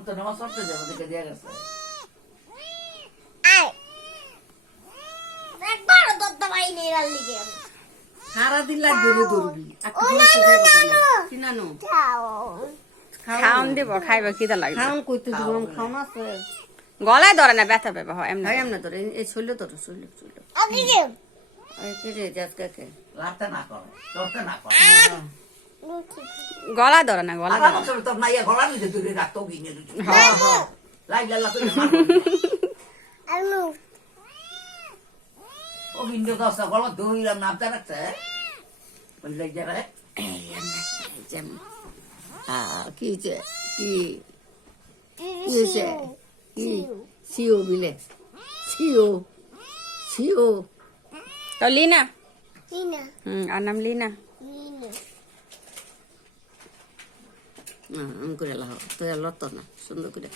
তো নামাজ পড়তে যাবো দেখে দিয়ে গেছে সারা দিন লাগবে রে ধরবি খাওন দিব খাইবা কিটা লাগবে খাওন কইতে দিব খাওন আছে গলায় ধরে না ব্যথা পেবে হয় এমনি এমনি ধরে এই শৈলে ধরো শৈলে শৈলে কে রে জাজকাকে রাতে না করে ধরতে না করে গলায় ধরে না গলা আমার বছর তোর মাইয়া গলা নিতে দূরে রাখতো কিনে দিচ্ছি লাইলা লাগ করে ও বিন্দু দশটা গলা ধুইলাম নামতে রাখছে বললে যারা কি যে কি কি সিও বিলে সিও সিও তো লিনা আর নাম লিনা করে লাও তো লতো না সুন্দর করে